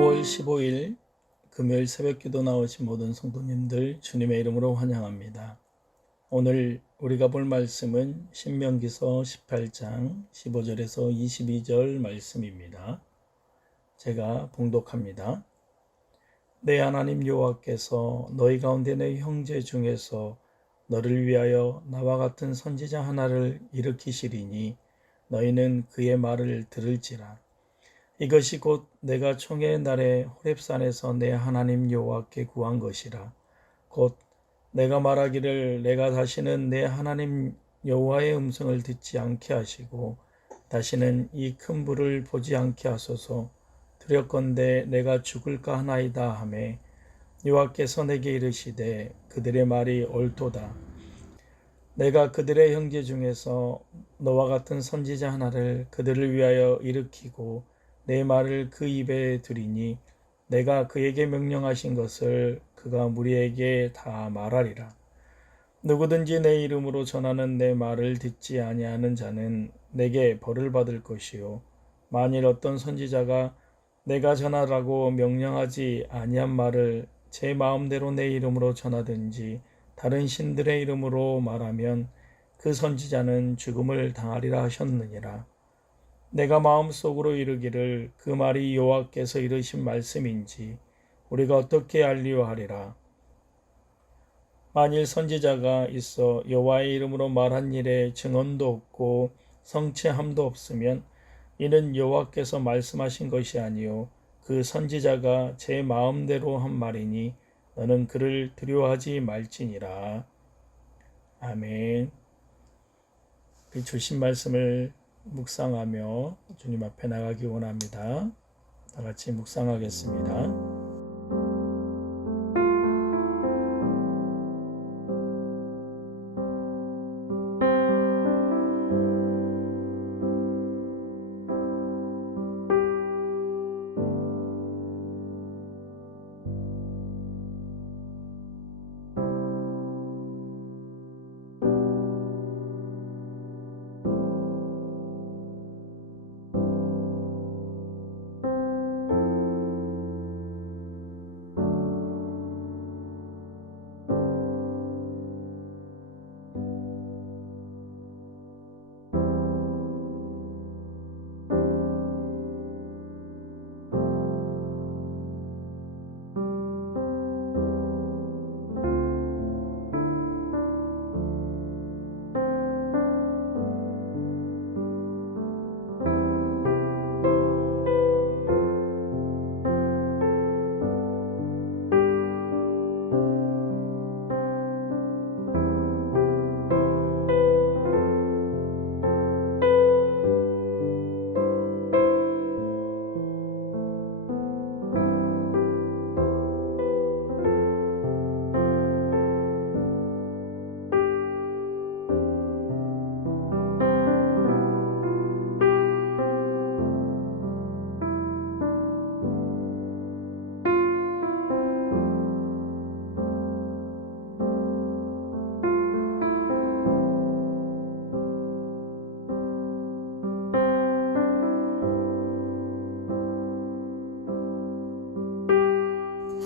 5월 15일 금요일 새벽기도 나오신 모든 성도님들 주님의 이름으로 환영합니다. 오늘 우리가 볼 말씀은 신명기서 18장 15절에서 22절 말씀입니다. 제가 봉독합니다. 내 하나님 여호와께서 너희 가운데 내 형제 중에서 너를 위하여 나와 같은 선지자 하나를 일으키시리니 너희는 그의 말을 들을지라. 이것이 곧 내가 총회의 날에 호렙산에서 내 하나님 여호와께 구한 것이라. 곧 내가 말하기를 내가 다시는 내 하나님 여호와의 음성을 듣지 않게 하시고 다시는 이 큰 불을 보지 않게 하소서. 두렵건대 내가 죽을까 하나이다 하매 여호와께서 내게 이르시되 그들의 말이 옳도다. 내가 그들의 형제 중에서 너와 같은 선지자 하나를 그들을 위하여 일으키고 내 말을 그 입에 두리니 내가 그에게 명령하신 것을 그가 무리에게 다 말하리라. 누구든지 내 이름으로 전하는 내 말을 듣지 아니하는 자는 내게 벌을 받을 것이요 만일 어떤 선지자가 내가 전하라고 명령하지 아니한 말을 제 마음대로 내 이름으로 전하든지 다른 신들의 이름으로 말하면 그 선지자는 죽음을 당하리라 하셨느니라. 내가 마음속으로 이르기를 그 말이 여호와께서 이르신 말씀인지 우리가 어떻게 알리려 하리라. 만일 선지자가 있어 여호와의 이름으로 말한 일에 증언도 없고 성취함도 없으면 이는 여호와께서 말씀하신 것이 아니요 그 선지자가 제 마음대로 한 말이니 너는 그를 두려워하지 말지니라. 아멘. 주신 말씀을 묵상하며 주님 앞에 나가기 원합니다. 다 같이 묵상하겠습니다.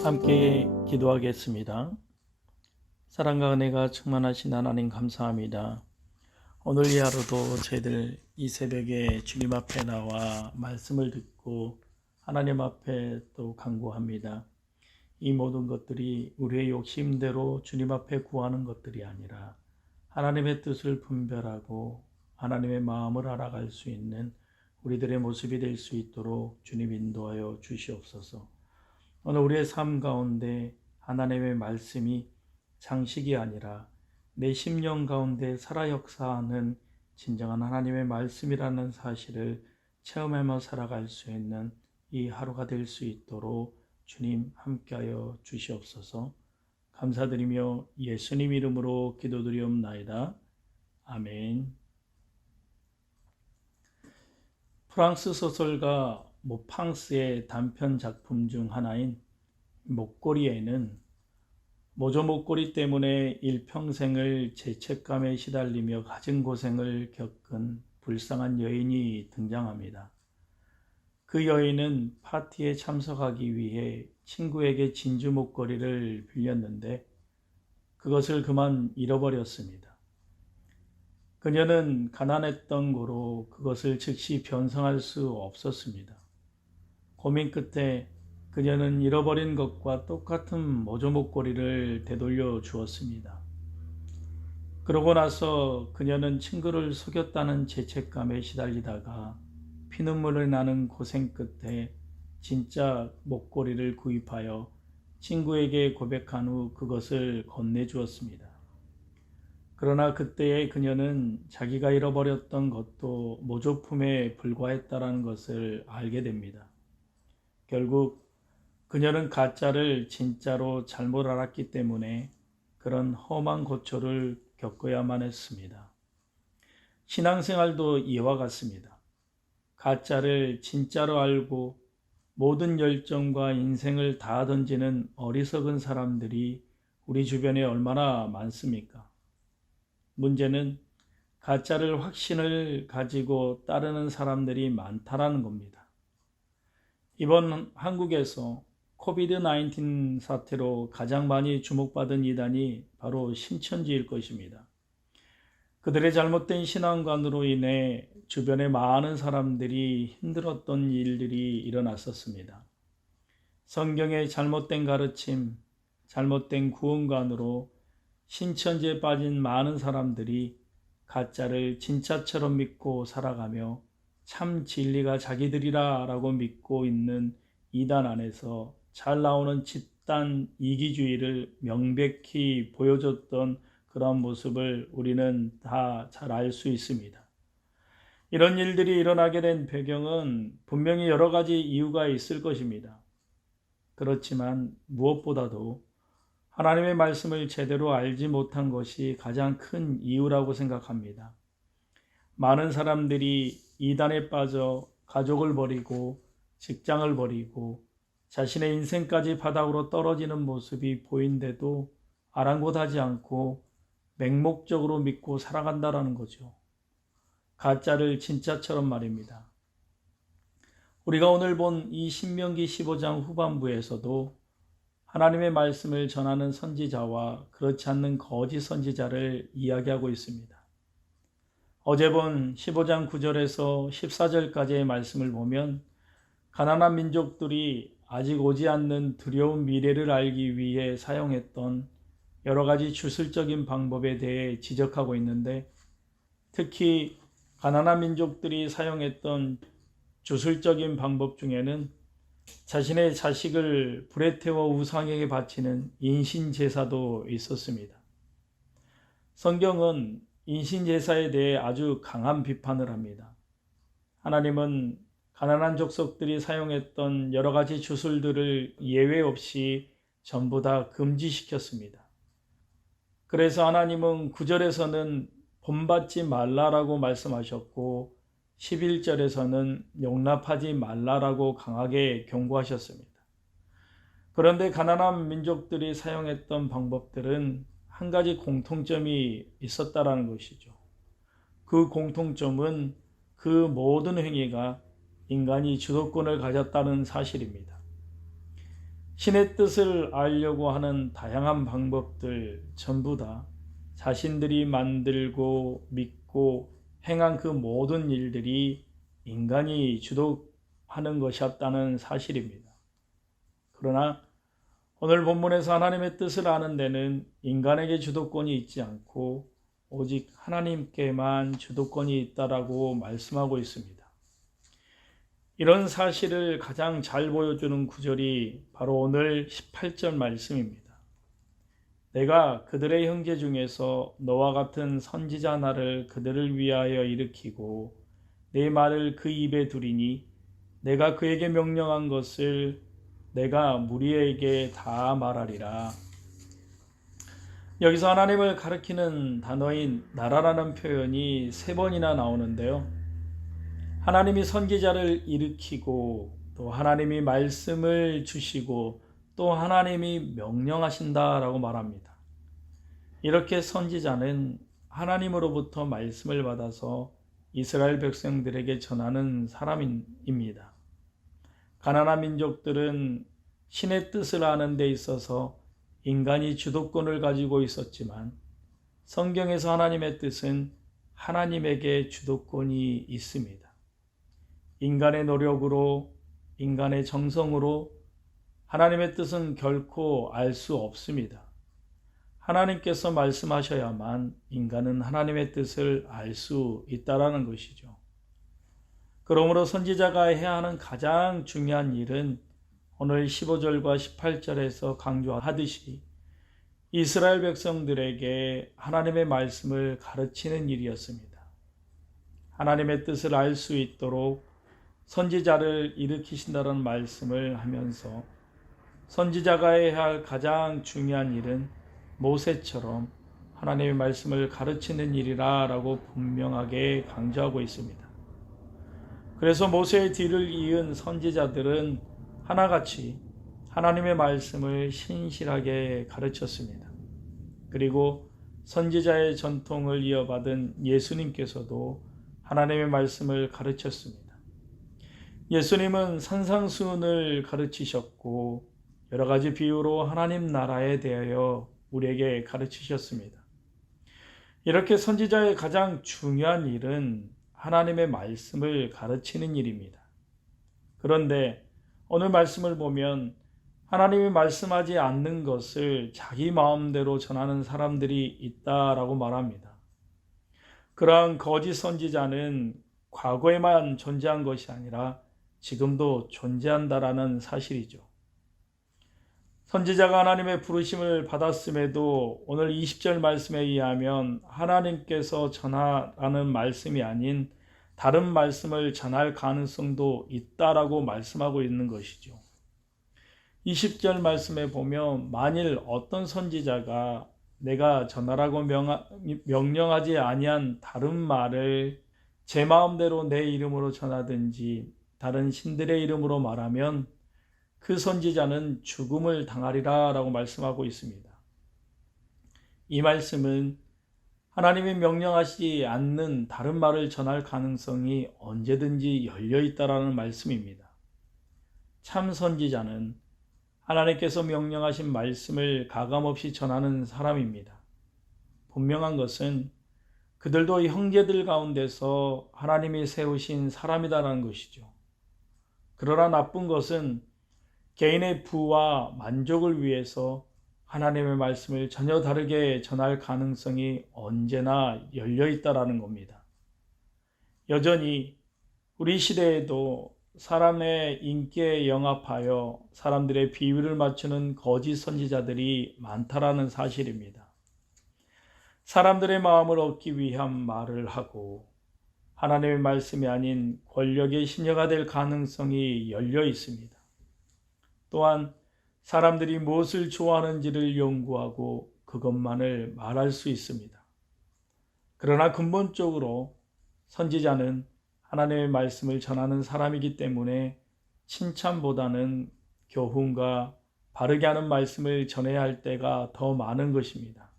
함께 기도하겠습니다. 사랑과 은혜가 충만하신 하나님 감사합니다. 오늘 이 하루도 저희들 이 새벽에 주님 앞에 나와 말씀을 듣고 하나님 앞에 또 간구합니다. 이 모든 것들이 우리의 욕심대로 주님 앞에 구하는 것들이 아니라 하나님의 뜻을 분별하고 하나님의 마음을 알아갈 수 있는 우리들의 모습이 될 수 있도록 주님 인도하여 주시옵소서. 오늘 우리의 삶 가운데 하나님의 말씀이 장식이 아니라 내 심령 가운데 살아 역사하는 진정한 하나님의 말씀이라는 사실을 체험하며 살아갈 수 있는 이 하루가 될 수 있도록 주님 함께하여 주시옵소서. 감사드리며 예수님 이름으로 기도드리옵나이다. 아멘. 프랑스 소설가 모팡스의 단편 작품 중 하나인 목걸이에는 모조 목걸이 때문에 일평생을 죄책감에 시달리며 가진 고생을 겪은 불쌍한 여인이 등장합니다. 그 여인은 파티에 참석하기 위해 친구에게 진주 목걸이를 빌렸는데 그것을 그만 잃어버렸습니다. 그녀는 가난했던 고로 그것을 즉시 변상할 수 없었습니다. 고민 끝에 그녀는 잃어버린 것과 똑같은 모조 목걸이를 되돌려 주었습니다. 그러고 나서 그녀는 친구를 속였다는 죄책감에 시달리다가 피눈물이 나는 고생 끝에 진짜 목걸이를 구입하여 친구에게 고백한 후 그것을 건네주었습니다. 그러나 그때의 그녀는 자기가 잃어버렸던 것도 모조품에 불과했다는 것을 알게 됩니다. 결국 그녀는 가짜를 진짜로 잘못 알았기 때문에 그런 험한 고초를 겪어야만 했습니다. 신앙생활도 이와 같습니다. 가짜를 진짜로 알고 모든 열정과 인생을 다 던지는 어리석은 사람들이 우리 주변에 얼마나 많습니까? 문제는 가짜를 확신을 가지고 따르는 사람들이 많다라는 겁니다. 이번 한국에서 코비드-19 사태로 가장 많이 주목받은 이단이 바로 신천지일 것입니다. 그들의 잘못된 신앙관으로 인해 주변에 많은 사람들이 힘들었던 일들이 일어났었습니다. 성경의 잘못된 가르침, 잘못된 구원관으로 신천지에 빠진 많은 사람들이 가짜를 진짜처럼 믿고 살아가며 참 진리가 자기들이라 라고 믿고 있는 이단 안에서 잘 나오는 집단 이기주의를 명백히 보여줬던 그런 모습을 우리는 다 잘 알 수 있습니다. 이런 일들이 일어나게 된 배경은 분명히 여러 가지 이유가 있을 것입니다. 그렇지만 무엇보다도 하나님의 말씀을 제대로 알지 못한 것이 가장 큰 이유라고 생각합니다. 많은 사람들이 이단에 빠져 가족을 버리고 직장을 버리고 자신의 인생까지 바닥으로 떨어지는 모습이 보인데도 아랑곳하지 않고 맹목적으로 믿고 살아간다는 거죠. 가짜를 진짜처럼 말입니다. 우리가 오늘 본 이 신명기 15장 후반부에서도 하나님의 말씀을 전하는 선지자와 그렇지 않는 거짓 선지자를 이야기하고 있습니다. 어제 본 15장 9절에서 14절까지의 말씀을 보면 가나안 민족들이 아직 오지 않는 두려운 미래를 알기 위해 사용했던 여러 가지 주술적인 방법에 대해 지적하고 있는데, 특히 가나안 민족들이 사용했던 주술적인 방법 중에는 자신의 자식을 불에 태워 우상에게 바치는 인신제사도 있었습니다. 성경은 인신제사에 대해 아주 강한 비판을 합니다. 하나님은 가나안 족속들이 사용했던 여러 가지 주술들을 예외 없이 전부 다 금지시켰습니다. 그래서 하나님은 9절에서는 본받지 말라라고 말씀하셨고 11절에서는 용납하지 말라라고 강하게 경고하셨습니다. 그런데 가나안 민족들이 사용했던 방법들은 한 가지 공통점이 있었다라는 것이죠. 그 공통점은 그 모든 행위가 인간이 주도권을 가졌다는 사실입니다. 신의 뜻을 알려고 하는 다양한 방법들 전부 다 자신들이 만들고 믿고 행한 그 모든 일들이 인간이 주도하는 것이었다는 사실입니다. 그러나 오늘 본문에서 하나님의 뜻을 아는 데는 인간에게 주도권이 있지 않고 오직 하나님께만 주도권이 있다라고 말씀하고 있습니다. 이런 사실을 가장 잘 보여주는 구절이 바로 오늘 18절 말씀입니다. 내가 그들의 형제 중에서 너와 같은 선지자 하나를 그들을 위하여 일으키고 내 말을 그 입에 두리니 내가 그에게 명령한 것을 내가 무리에게 다 말하리라. 여기서 하나님을 가리키는 단어인 나라라는 표현이 3번이나 나오는데요. 하나님이 선지자를 일으키고 또 하나님이 말씀을 주시고 또 하나님이 명령하신다라고 말합니다. 이렇게 선지자는 하나님으로부터 말씀을 받아서 이스라엘 백성들에게 전하는 사람입니다. 가나안 민족들은 신의 뜻을 아는 데 있어서 인간이 주도권을 가지고 있었지만 성경에서 하나님의 뜻은 하나님에게 주도권이 있습니다. 인간의 노력으로, 인간의 정성으로 하나님의 뜻은 결코 알 수 없습니다. 하나님께서 말씀하셔야만 인간은 하나님의 뜻을 알 수 있다라는 것이죠. 그러므로 선지자가 해야 하는 가장 중요한 일은 오늘 15절과 18절에서 강조하듯이 이스라엘 백성들에게 하나님의 말씀을 가르치는 일이었습니다. 하나님의 뜻을 알 수 있도록 선지자를 일으키신다는 말씀을 하면서 선지자가 해야 할 가장 중요한 일은 모세처럼 하나님의 말씀을 가르치는 일이라고 분명하게 강조하고 있습니다. 그래서 모세의 뒤를 이은 선지자들은 하나같이 하나님의 말씀을 신실하게 가르쳤습니다. 그리고 선지자의 전통을 이어받은 예수님께서도 하나님의 말씀을 가르쳤습니다. 예수님은 산상수훈을 가르치셨고 여러 가지 비유로 하나님 나라에 대하여 우리에게 가르치셨습니다. 이렇게 선지자의 가장 중요한 일은 하나님의 말씀을 가르치는 일입니다. 그런데 오늘 말씀을 보면 하나님이 말씀하지 않는 것을 자기 마음대로 전하는 사람들이 있다라고 말합니다. 그러한 거짓 선지자는 과거에만 존재한 것이 아니라 지금도 존재한다라는 사실이죠. 선지자가 하나님의 부르심을 받았음에도 오늘 20절 말씀에 의하면 하나님께서 전하라는 말씀이 아닌 다른 말씀을 전할 가능성도 있다라고 말씀하고 있는 것이죠. 20절 말씀에 보면 만일 어떤 선지자가 내가 전하라고 명령하지 아니한 다른 말을 제 마음대로 내 이름으로 전하든지 다른 신들의 이름으로 말하면 그 선지자는 죽음을 당하리라 라고 말씀하고 있습니다. 이 말씀은 하나님이 명령하시지 않는 다른 말을 전할 가능성이 언제든지 열려 있다라는 말씀입니다. 참 선지자는 하나님께서 명령하신 말씀을 가감없이 전하는 사람입니다. 분명한 것은 그들도 형제들 가운데서 하나님이 세우신 사람이다라는 것이죠. 그러나 나쁜 것은 개인의 부와 만족을 위해서 하나님의 말씀을 전혀 다르게 전할 가능성이 언제나 열려 있다라는 겁니다. 여전히 우리 시대에도 사람의 인기에 영합하여 사람들의 비위를 맞추는 거짓 선지자들이 많다라는 사실입니다. 사람들의 마음을 얻기 위한 말을 하고 하나님의 말씀이 아닌 권력의 신여가 될 가능성이 열려 있습니다. 또한 사람들이 무엇을 좋아하는지를 연구하고 그것만을 말할 수 있습니다. 그러나 근본적으로 선지자는 하나님의 말씀을 전하는 사람이기 때문에 칭찬보다는 교훈과 바르게 하는 말씀을 전해야 할 때가 더 많은 것입니다.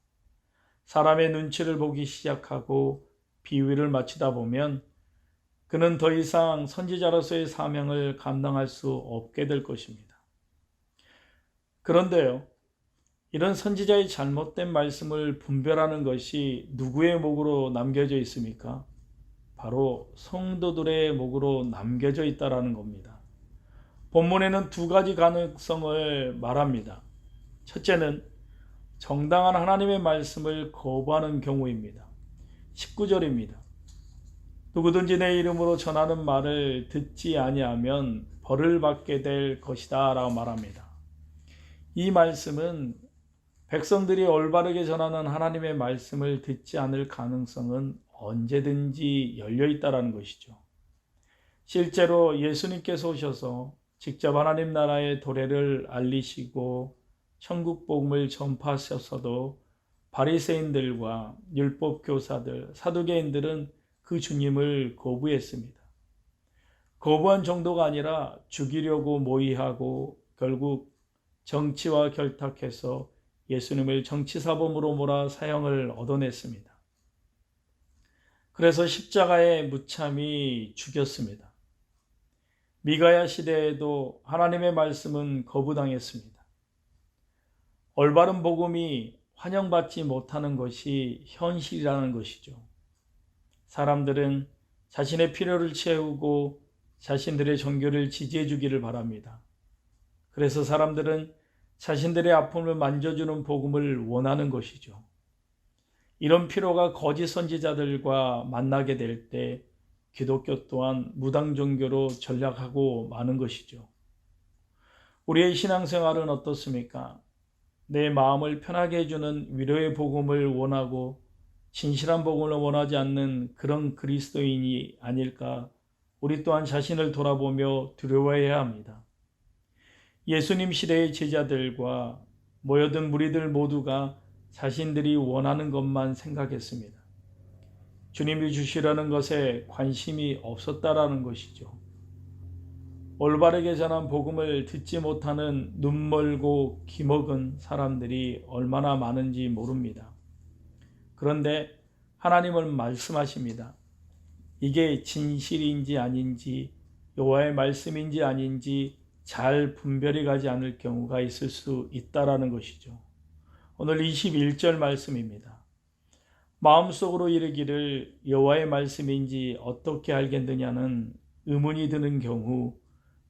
사람의 눈치를 보기 시작하고 비위를 맞추다 보면 그는 더 이상 선지자로서의 사명을 감당할 수 없게 될 것입니다. 그런데요, 이런 선지자의 잘못된 말씀을 분별하는 것이 누구의 목으로 남겨져 있습니까? 바로 성도들의 목으로 남겨져 있다라는 겁니다. 본문에는 두 가지 가능성을 말합니다. 첫째는 정당한 하나님의 말씀을 거부하는 경우입니다. 19절입니다. 누구든지 내 이름으로 전하는 말을 듣지 아니하면 벌을 받게 될 것이다 라고 말합니다. 이 말씀은 백성들이 올바르게 전하는 하나님의 말씀을 듣지 않을 가능성은 언제든지 열려 있다는 것이죠. 실제로 예수님께서 오셔서 직접 하나님 나라의 도래를 알리시고 천국 복음을 전파하셨어도 바리새인들과 율법 교사들, 사두개인들은 그 주님을 거부했습니다. 거부한 정도가 아니라 죽이려고 모의하고 결국 정치와 결탁해서 예수님을 정치사범으로 몰아 사형을 얻어냈습니다. 그래서 십자가에 무참히 죽였습니다. 미가야 시대에도 하나님의 말씀은 거부당했습니다. 올바른 복음이 환영받지 못하는 것이 현실이라는 것이죠. 사람들은 자신의 필요를 채우고 자신들의 종교를 지지해 주기를 바랍니다. 그래서 사람들은 자신들의 아픔을 만져주는 복음을 원하는 것이죠. 이런 필요가 거짓 선지자들과 만나게 될 때 기독교 또한 무당 종교로 전락하고 마는 것이죠. 우리의 신앙생활은 어떻습니까? 내 마음을 편하게 해주는 위로의 복음을 원하고 진실한 복음을 원하지 않는 그런 그리스도인이 아닐까 우리 또한 자신을 돌아보며 두려워해야 합니다. 예수님 시대의 제자들과 모여든 무리들 모두가 자신들이 원하는 것만 생각했습니다. 주님이 주시려는 것에 관심이 없었다라는 것이죠. 올바르게 전한 복음을 듣지 못하는 눈멀고 기먹은 사람들이 얼마나 많은지 모릅니다. 그런데 하나님은 말씀하십니다. 이게 진실인지 아닌지 여호와의 말씀인지 아닌지 잘 분별이 가지 않을 경우가 있을 수 있다라는 것이죠. 오늘 21절 말씀입니다. 마음속으로 이르기를 여호와의 말씀인지 어떻게 알겠느냐는 의문이 드는 경우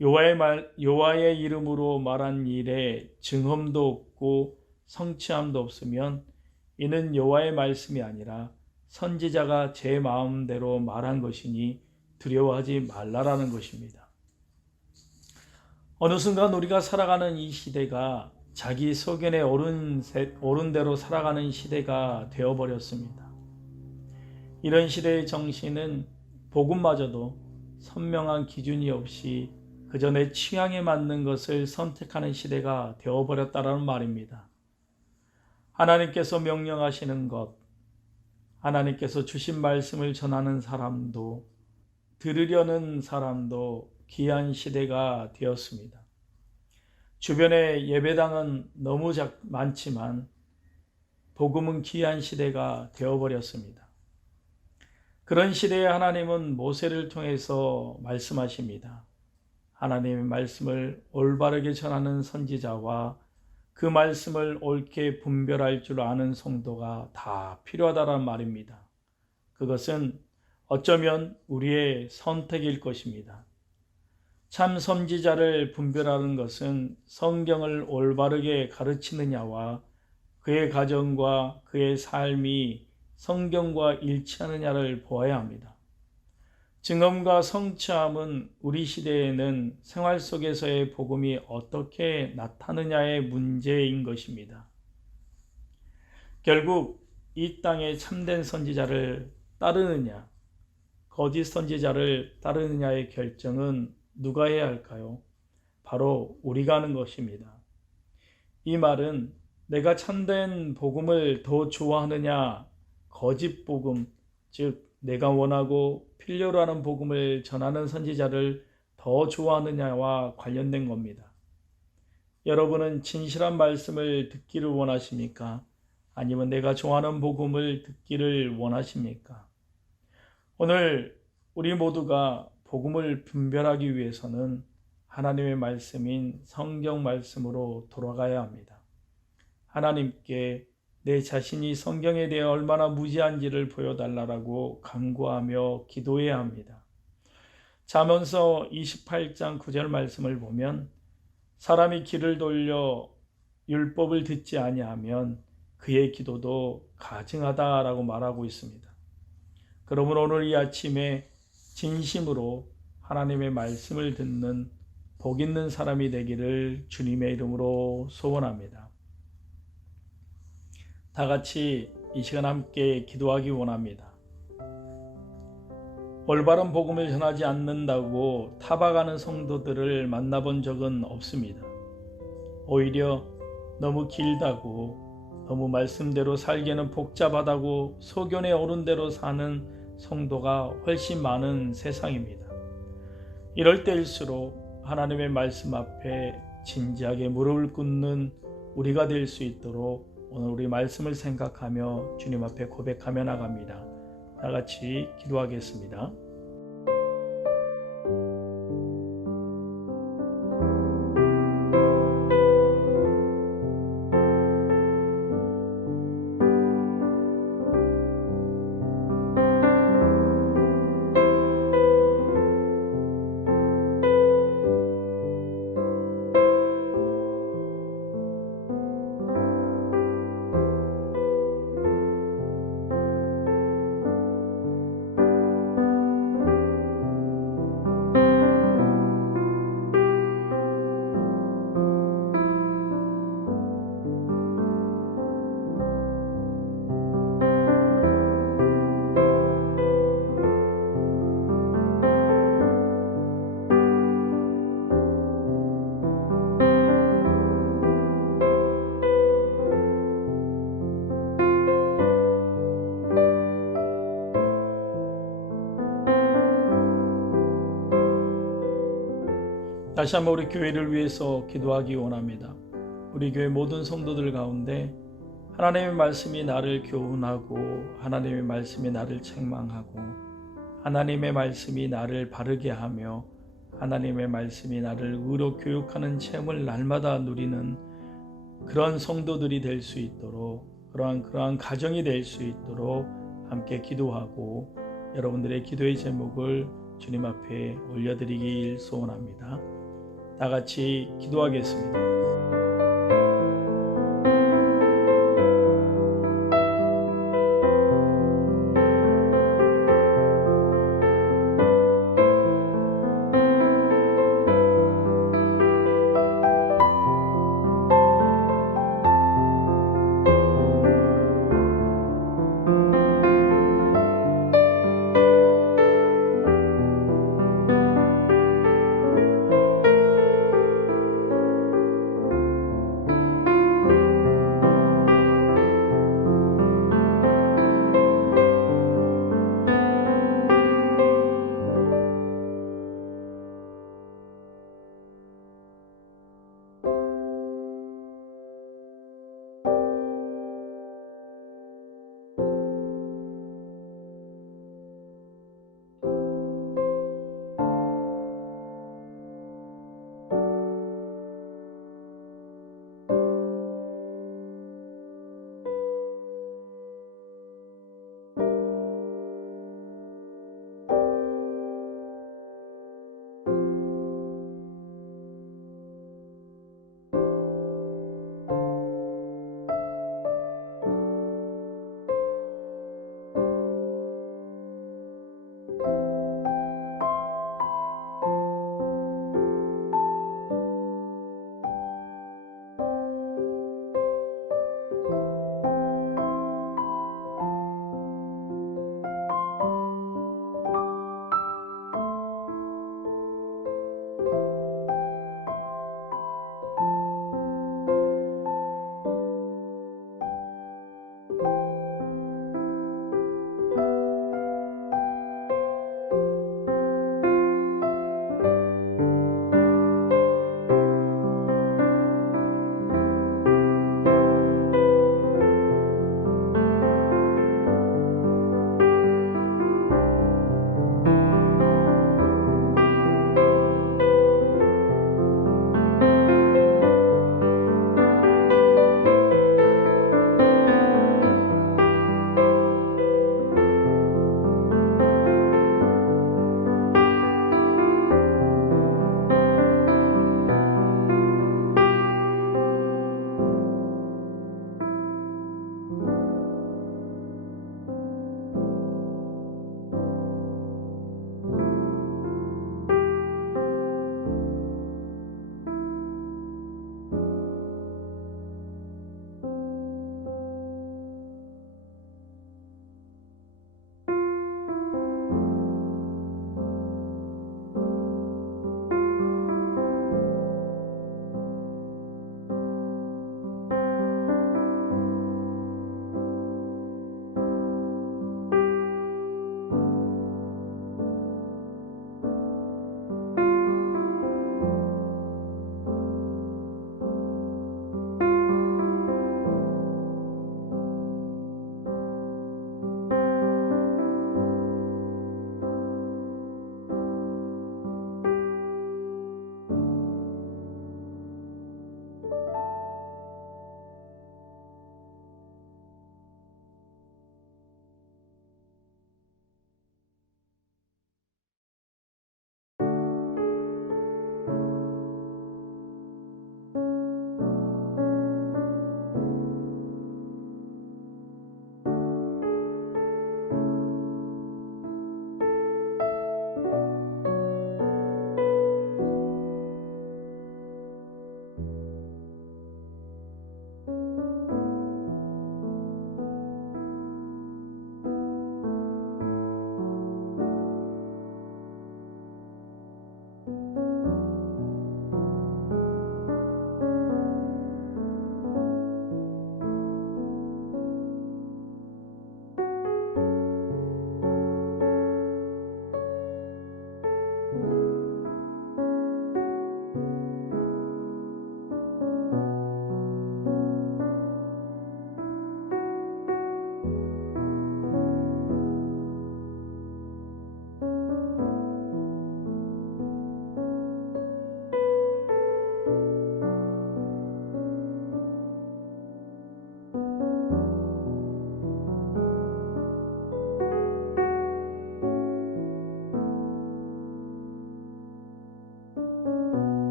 여호와의 이름으로 말한 일에 증언도 없고 성취함도 없으면 이는 여호와의 말씀이 아니라 선지자가 제 마음대로 말한 것이니 두려워하지 말라라는 것입니다. 어느 순간 우리가 살아가는 이 시대가 자기 소견에 옳은 대로 살아가는 시대가 되어버렸습니다. 이런 시대의 정신은 복음마저도 선명한 기준이 없이 그저 내 취향에 맞는 것을 선택하는 시대가 되어버렸다는 말입니다. 하나님께서 명령하시는 것, 하나님께서 주신 말씀을 전하는 사람도 들으려는 사람도 귀한 시대가 되었습니다. 주변에 예배당은 너무 많지만 복음은 귀한 시대가 되어버렸습니다. 그런 시대에 하나님은 모세를 통해서 말씀하십니다. 하나님의 말씀을 올바르게 전하는 선지자와 그 말씀을 옳게 분별할 줄 아는 성도가 다 필요하다는 말입니다. 그것은 어쩌면 우리의 선택일 것입니다. 참 선지자를 분별하는 것은 성경을 올바르게 가르치느냐와 그의 가정과 그의 삶이 성경과 일치하느냐를 보아야 합니다. 증언과 성취함은 우리 시대에는 생활 속에서의 복음이 어떻게 나타느냐의 문제인 것입니다. 결국 이 땅에 참된 선지자를 따르느냐, 거짓 선지자를 따르느냐의 결정은 누가 해야 할까요? 바로 우리가 하는 것입니다. 이 말은 내가 참된 복음을 더 좋아하느냐, 거짓 복음, 즉 내가 원하고 필요로 하는 복음을 전하는 선지자를 더 좋아하느냐와 관련된 겁니다. 여러분은 진실한 말씀을 듣기를 원하십니까? 아니면 내가 좋아하는 복음을 듣기를 원하십니까? 오늘 우리 모두가 복음을 분별하기 위해서는 하나님의 말씀인 성경 말씀으로 돌아가야 합니다. 하나님께 내 자신이 성경에 대해 얼마나 무지한지를 보여달라고 간구하며 기도해야 합니다. 잠언서 28장 9절 말씀을 보면 사람이 귀를 돌려 율법을 듣지 아니하면 그의 기도도 가증하다라고 말하고 있습니다. 그러므로 오늘 이 아침에 진심으로 하나님의 말씀을 듣는 복 있는 사람이 되기를 주님의 이름으로 소원합니다. 다 같이 이 시간 함께 기도하기 원합니다. 올바른 복음을 전하지 않는다고 타박하는 성도들을 만나본 적은 없습니다. 오히려 너무 길다고, 너무 말씀대로 살기에는 복잡하다고 소견에 오른 대로 사는 성도가 훨씬 많은 세상입니다. 이럴 때일수록 하나님의 말씀 앞에 진지하게 무릎을 꿇는 우리가 될 수 있도록 오늘 우리 말씀을 생각하며 주님 앞에 고백하며 나갑니다. 다 같이 기도하겠습니다. 다시 한번 우리 교회를 위해서 기도하기 원합니다. 우리 교회 모든 성도들 가운데 하나님의 말씀이 나를 교훈하고 하나님의 말씀이 나를 책망하고 하나님의 말씀이 나를 바르게 하며 하나님의 말씀이 나를 의로 교육하는 체험을 날마다 누리는 그러한 성도들이 될 수 있도록 그러한 가정이 될 수 있도록 함께 기도하고 여러분들의 기도의 제목을 주님 앞에 올려드리길 소원합니다. 다 같이 기도하겠습니다.